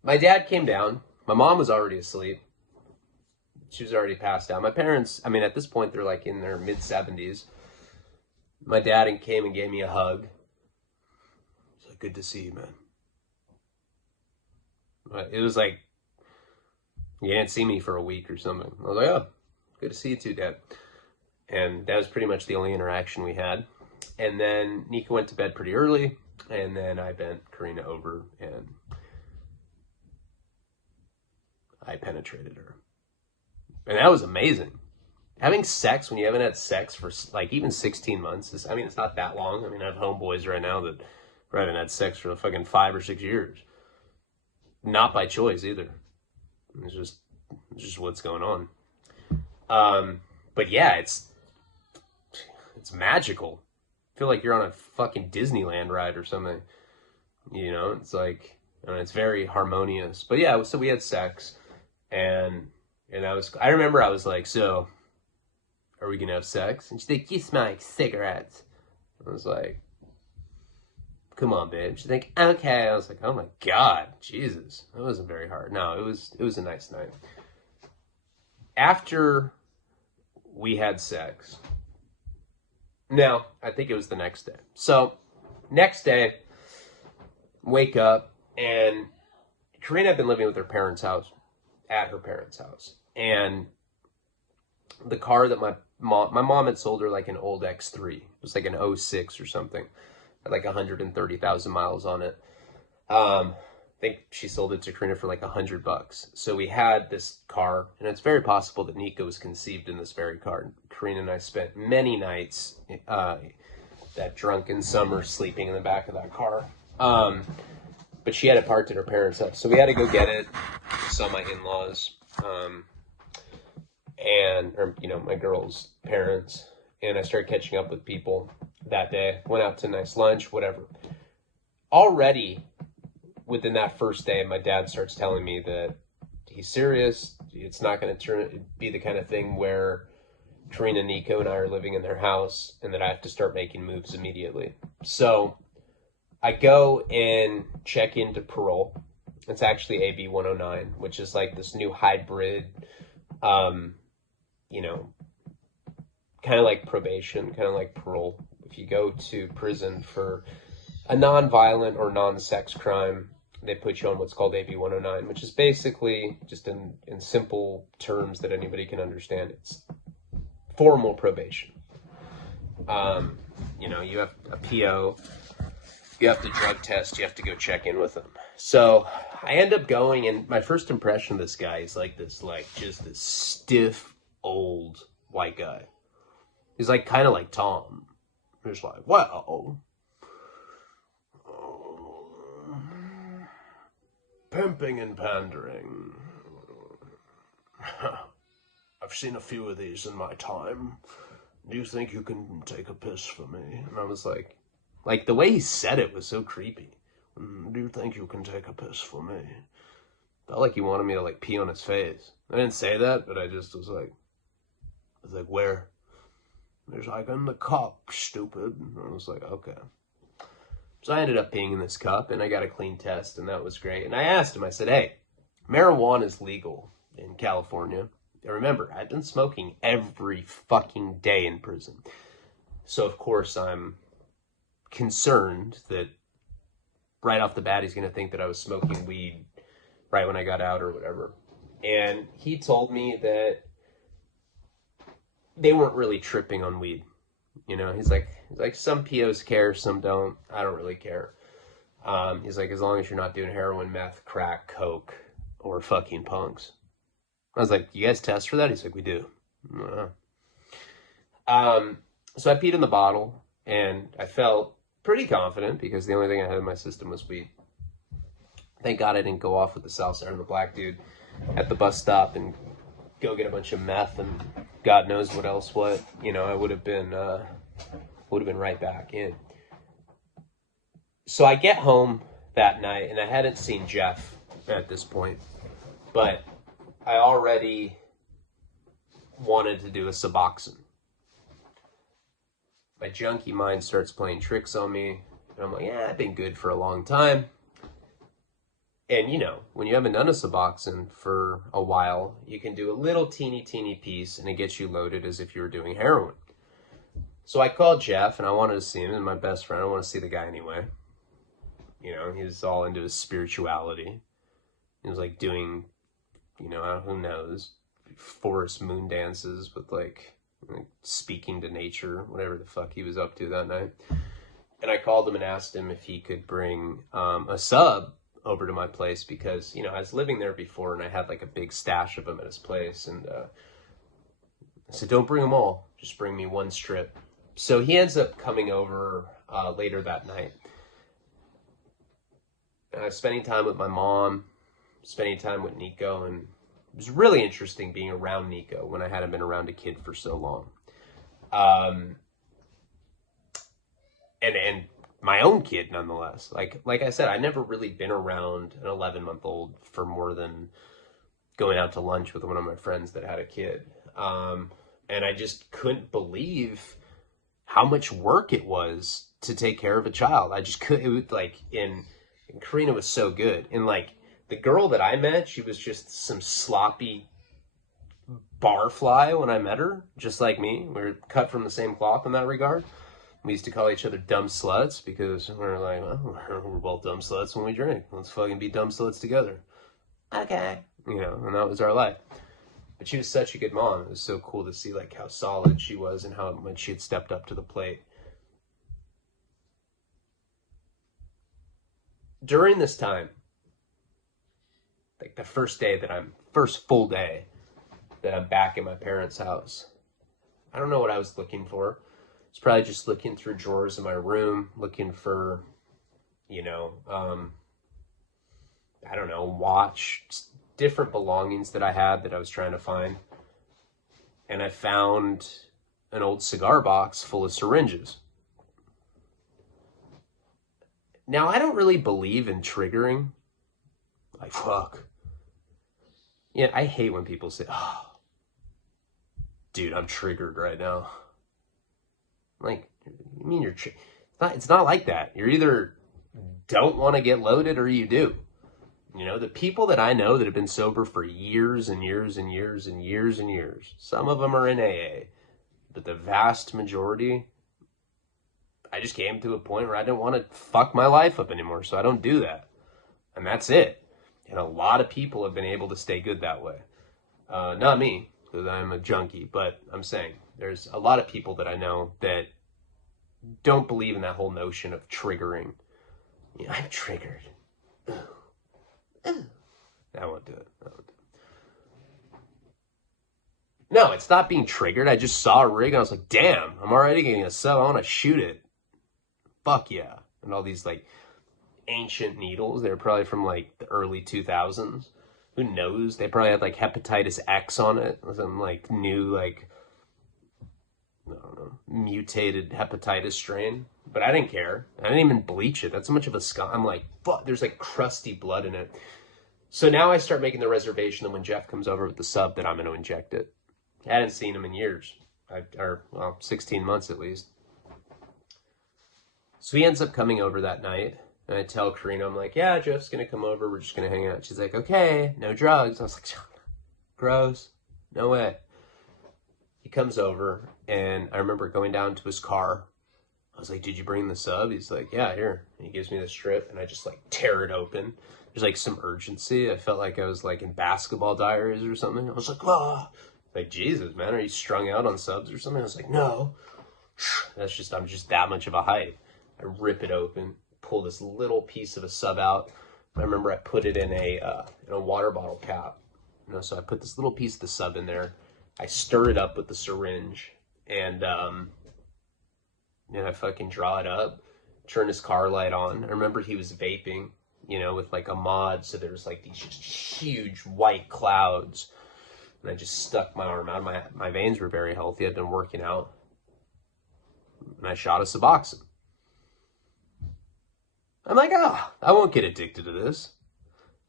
My dad came down. My mom was already asleep. She was already passed out. My parents, at this point, they're like in their mid-70s. My dad came and gave me a hug. He's like, good to see you, man. But it was like, you didn't see me for a week or something. I was like, oh, good to see you too, Dad. And that was pretty much the only interaction we had. And then Nika went to bed pretty early. And then I bent Karina over and I penetrated her. And that was amazing. Having sex when you haven't had sex for like even 16 months is, it's not that long. I have homeboys right now that haven't had sex for fucking 5 or 6 years. Not by choice either. It's just what's going on. But yeah, it's magical. I feel like you're on a fucking Disneyland ride or something. It's like, it's very harmonious. But yeah, so we had sex, and I remember I was like, so, are we gonna have sex? And she's like, you smell like cigarettes. I was like, come on, babe. She's like, okay. I was like, oh my God, Jesus. That wasn't very hard. No, it was a nice night. After we had sex, no, I think it was the next day. So, next day, wake up, and Karina had been living with her parents' house, at her parents' house. And the car that my mom had sold her like an old X3. It was like an 06 or something. Had like 130,000 miles on it. I think she sold it to Karina for like $100. So we had this car, and it's very possible that Nika was conceived in this very car. Karina and I spent many nights that drunken summer sleeping in the back of that car. But she had it parked at her parents' house. So we had to go get it. Saw my in-laws, my girl's parents. And I started catching up with people that day. Went out to a nice lunch, whatever. Already, within that first day, my dad starts telling me that he's serious. It's not going to be the kind of thing where Karina, Nico, and I are living in their house, and that I have to start making moves immediately. So I go and check into Parole. It's actually AB 109, which is like this new hybrid, kind of like probation, kind of like parole. If you go to prison for a non-violent or non-sex crime, they put you on what's called AB 109, which is basically, just in simple terms that anybody can understand, it's formal probation. You have a PO, you have to drug test, you have to go check in with him. So I end up going, and my first impression of this guy is like this, like just this stiff old white guy. He's like kind of like Tom. He's like, well, pimping and pandering. I've seen a few of these in my time. Do you think you can take a piss for me? And I was like the way he said it was so creepy. Do you think you can take a piss for me? Felt like he wanted me to like pee on his face. I didn't say that, but I just was like, where? He's like, in the cup, stupid. And I was like, okay. So I ended up peeing in this cup, and I got a clean test, and that was great. And I asked him, I said, hey, marijuana is legal in California. And remember, I've been smoking every fucking day in prison. So, of course, I'm concerned that right off the bat, he's going to think that I was smoking weed right when I got out or whatever. And he told me that they weren't really tripping on weed. You know, he's like, some POs care, some don't. I don't really care. He's like, as long as you're not doing heroin, meth, crack, coke, or fucking punks. I was like, you guys test for that? He's like, we do. So I peed in the bottle, and I felt pretty confident because the only thing I had in my system was weed. Thank God I didn't go off with the South Side and the black dude at the bus stop and go get a bunch of meth and God knows what else. You know, I would have been right back in. So I get home that night, and I hadn't seen Jeff at this point, but I already wanted to do a suboxone. My junkie mind starts playing tricks on me, and I'm like, yeah, I've been good for a long time. And, you know, when you haven't done a suboxone for a while, you can do a little teeny piece, and it gets you loaded as if you were doing heroin. So I called Jeff, and I wanted to see him, and my best friend. I want to see the guy anyway. You know, he's all into his spirituality. He was, like, doing, you know, who knows, forest moon dances with, like speaking to nature, whatever the fuck he was up to that night. And I called him and asked him if he could bring a sub over to my place because, you know, I was living there before and I had like a big stash of them at his place. And I said, don't bring them all. Just bring me one strip. So he ends up coming over later that night. And I was spending time with my mom, spending time with Nico, and it was really interesting being around Nico when I hadn't been around a kid for so long. And my own kid, nonetheless. Like I said, I never really been around an 11-month-old for more than going out to lunch with one of my friends that had a kid. And I just couldn't believe how much work it was to take care of a child. I just couldn't, it was like, and Karina was so good. And like, the girl that I met, she was just some sloppy barfly when I met her, just like me. We were cut from the same cloth in that regard. We used to call each other dumb sluts because we were like, well, we're both dumb sluts when we drink. Let's fucking be dumb sluts together. Okay. You know, and that was our life. But she was such a good mom. It was so cool to see like how solid she was and how much she had stepped up to the plate. During this time, like the first full day that I'm back in my parents' house, I don't know what I was looking for. It's probably just looking through drawers in my room, looking for, you know, I don't know, watch, different belongings that I had that I was trying to find. And I found an old cigar box full of syringes. Now, I don't really believe in triggering. Like, fuck. Yeah, I hate when people say, oh, dude, I'm triggered right now. Like, you mean you're... It's not like that. You're either don't want to get loaded or you do. You know, the people that I know that have been sober for years and years and years and years and years, some of them are in AA, but the vast majority, I just came to a point where I didn't want to fuck my life up anymore, so I don't do that. And that's it. And a lot of people have been able to stay good that way. Not me, because I'm a junkie, but I'm saying there's a lot of people that I know that don't believe in that whole notion of triggering. Yeah, I'm triggered. Ugh. Ugh. I won't do it. No, it's not being triggered. I just saw a rig and I was like, damn, I'm already getting a sub. I want to shoot it. Fuck yeah. And all these like ancient needles. They're probably from like the early 2000s. Who knows? They probably had like hepatitis X on it. Some like new like, I don't know, mutated hepatitis strain. But I didn't care. I didn't even bleach it. That's so much of a scum. I'm like, fuck, there's like crusty blood in it. So now I start making the reservation that when Jeff comes over with the sub that I'm going to inject it. I hadn't seen him in years. Well, 16 months at least. So he ends up coming over that night. And I tell Karina, I'm like, yeah, Jeff's going to come over. We're just going to hang out. She's like, okay, no drugs. I was like, gross. No way. He comes over, and I remember going down to his car. I was like, did you bring the sub? He's like, yeah, here. And he gives me the strip, and I just like tear it open. There's like some urgency. I felt like I was like in Basketball Diaries or something. I was like, oh. Like, Jesus, man, are you strung out on subs or something? I was like, no. I'm just that much of a hype. I rip it open, pull this little piece of a sub out. I remember I put it in a water bottle cap. So I put this little piece of the sub in there. I stir it up with the syringe, and I fucking draw it up, turn his car light on. I remember he was vaping, with like a mod, so there's like these just huge white clouds. And I just stuck my arm out. My veins were very healthy. I'd been working out. And I shot a suboxone. I'm like, I won't get addicted to this.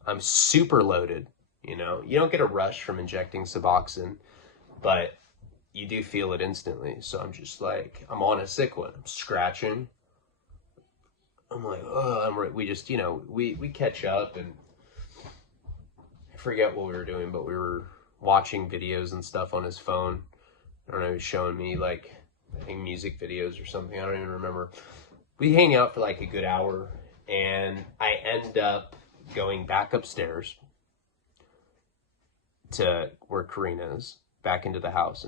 I'm super loaded. You don't get a rush from injecting suboxone, but you do feel it instantly. So I'm just like, I'm on a sick one. I'm scratching. I'm like, we just, we catch up, and I forget what we were doing, but we were watching videos and stuff on his phone. I don't know, he was showing me like, I think music videos or something. I don't even remember. We hang out for like a good hour, and I end up going back upstairs to where Karina is, back into the house.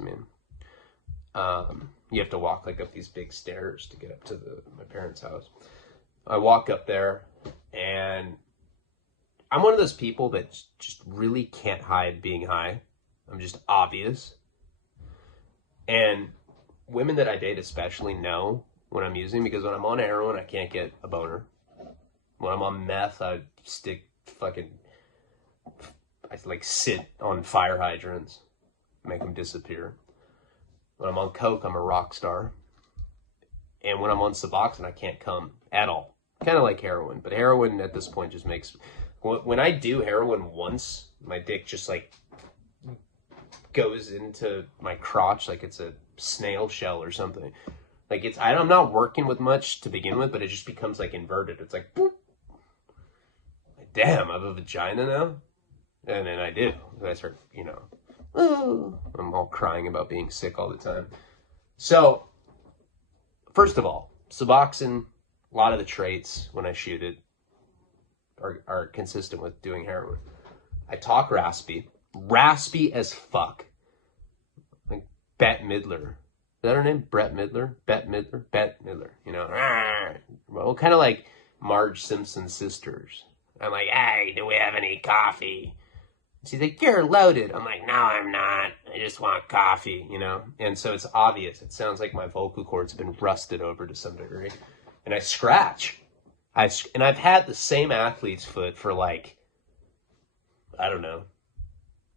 You have to walk like up these big stairs to get up to my parents' house. I walk up there, and I'm one of those people that just really can't hide being high. I'm just obvious. And women that I date especially know when I'm using, because when I'm on heroin, I can't get a boner. When I'm on meth, I sit on fire hydrants, make them disappear. When I'm on coke, I'm a rock star. And when I'm on Suboxone, I can't come at all. Kind of like heroin, but heroin at this point just makes... When I do heroin once, my dick just like goes into my crotch like it's a snail shell or something. Like I'm not working with much to begin with, but it just becomes like inverted. It's like, boop. Damn, I have a vagina now? And then I do. I start, I'm all crying about being sick all the time. So, first of all, Suboxone, a lot of the traits when I shoot it are consistent with doing heroin. I talk raspy as fuck. Like Bette Midler. Is that her name? Bette Midler? Well, kind of like Marge Simpson's sisters. I'm like, hey, do we have any coffee? She's like, you're loaded. I'm like, no, I'm not. I just want coffee, And so it's obvious. It sounds like my vocal cords have been rusted over to some degree. And I scratch. And I've had the same athlete's foot for like, I don't know,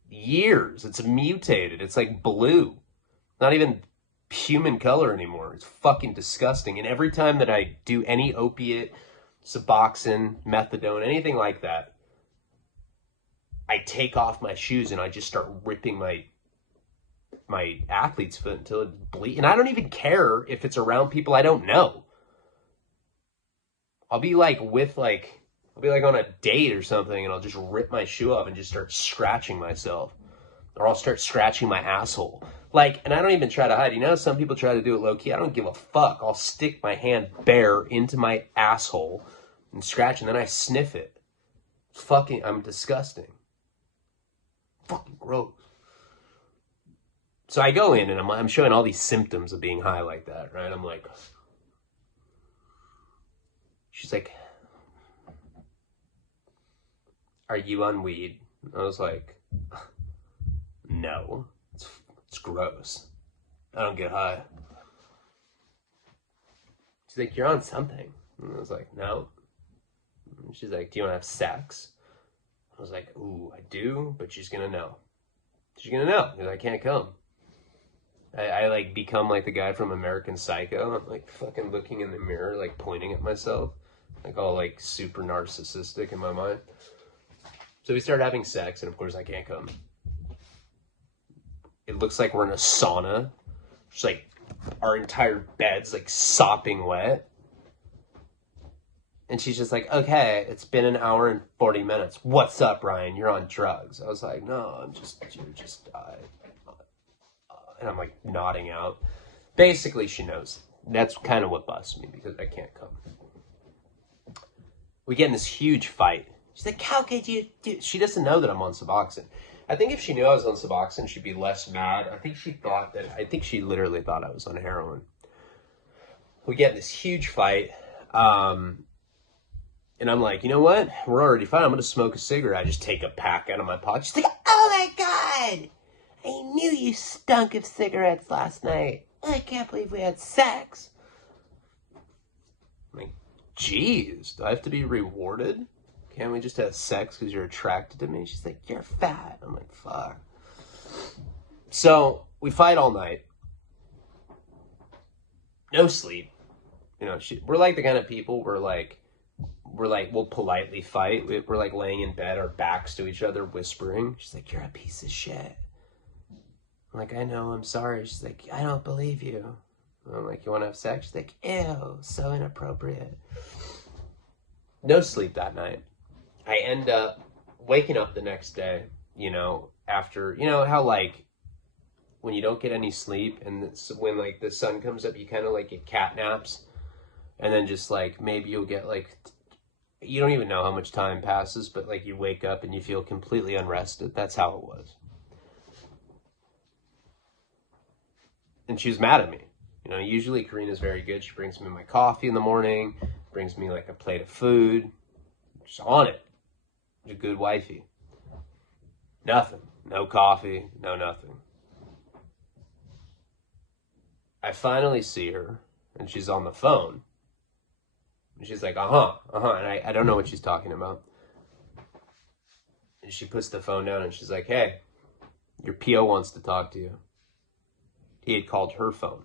years. It's mutated. It's like blue. Not even human color anymore. It's fucking disgusting. And every time that I do any opiate, Suboxone, methadone, anything like that, I take off my shoes and I just start ripping my athlete's foot until it bleeds. And I don't even care if it's around people I don't know. I'll be like on a date or something, and I'll just rip my shoe off and just start scratching myself. Or I'll start scratching my asshole. And I don't even try to hide. Some people try to do it low key. I don't give a fuck. I'll stick my hand bare into my asshole and scratch, and then I sniff it. I'm disgusting. Fucking gross. So I go in, and I'm showing all these symptoms of being high like that, right? I'm like... She's like, are you on weed? I was like, no, it's gross. I don't get high. She's like, you're on something. And I was like, no. And she's like, do you want to have sex? I was like, ooh, I do, but she's gonna know. She's gonna know because I can't come. I like become like the guy from American Psycho. I'm like fucking looking in the mirror, like pointing at myself, like all like super narcissistic in my mind. So we started having sex, and of course I can't come. It looks like we're in a sauna. Just like our entire bed's like sopping wet. And she's just like, okay, it's been an hour and 40 minutes. What's up, Ryan? You're on drugs. I was like, no, you're just, and I'm like nodding out. Basically, she knows. That's kind of what busts me because I can't come. We get in this huge fight. She's like, how could you do? She doesn't know that I'm on suboxone. I think if she knew I was on suboxone, she'd be less mad. I think she literally thought I was on heroin. We get in this huge fight. And I'm like, you know what? We're already fine. I'm going to smoke a cigarette. I just take a pack out of my pocket. She's like, oh my God. I knew you stunk of cigarettes last night. I can't believe we had sex. I'm like, geez, do I have to be rewarded? Can't we just have sex because you're attracted to me? She's like, you're fat. I'm like, fuck. So we fight all night. No sleep. You know, we're like the kind of people we'll politely fight. We're like laying in bed, our backs to each other, whispering. She's like, you're a piece of shit. I'm like, I know, I'm sorry. She's like, I don't believe you. I'm like, you want to have sex? She's like, ew, so inappropriate. No sleep that night. I end up waking up the next day, you know, after, you know, how like when you don't get any sleep and when like the sun comes up, you kind of like get cat naps. And then just like, maybe you'll get like, you don't even know how much time passes, but like you wake up and you feel completely unrested. That's how it was. And she was mad at me. You know, usually Karina's very good. She brings me my coffee in the morning, brings me like a plate of food. She's on it. She's a good wifey. Nothing. No coffee, no nothing. I finally see her and she's on the phone. And she's like, and I don't know what she's talking about. And she puts the phone down and she's like, hey, your PO wants to talk to you. He had called her phone.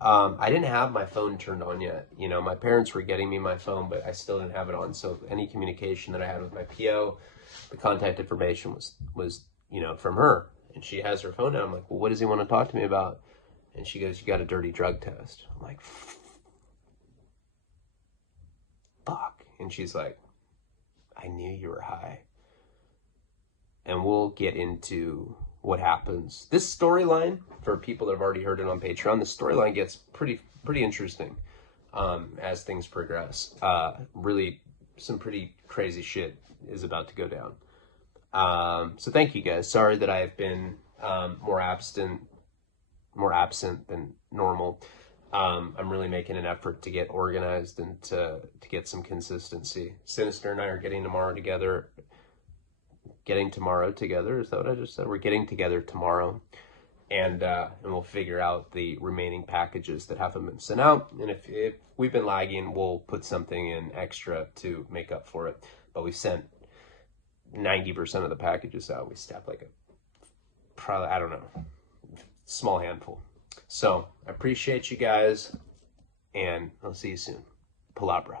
I didn't have my phone turned on yet. You know, my parents were getting me my phone, but I still didn't have it on. So any communication that I had with my PO, the contact information was, you know, from her. And she has her phone down. I'm like, well, what does he want to talk to me about? And she goes, you got a dirty drug test. I'm like, fuck. And she's like, I knew you were high. And we'll get into what happens. This storyline, for people that have already heard it on Patreon, the storyline gets pretty interesting as things progress. Really, some pretty crazy shit is about to go down. So thank you guys. Sorry that I've been more absent than normal. I'm really making an effort to get organized and to get some consistency. Sinister and I are getting tomorrow together. Is that what I just said? We're getting together tomorrow, and we'll figure out the remaining packages that haven't been sent out. And if we've been lagging, we'll put something in extra to make up for it. But we sent 90% of the packages out. We staffed like I don't know, small handful. So I appreciate you guys, and I'll see you soon. Palabra.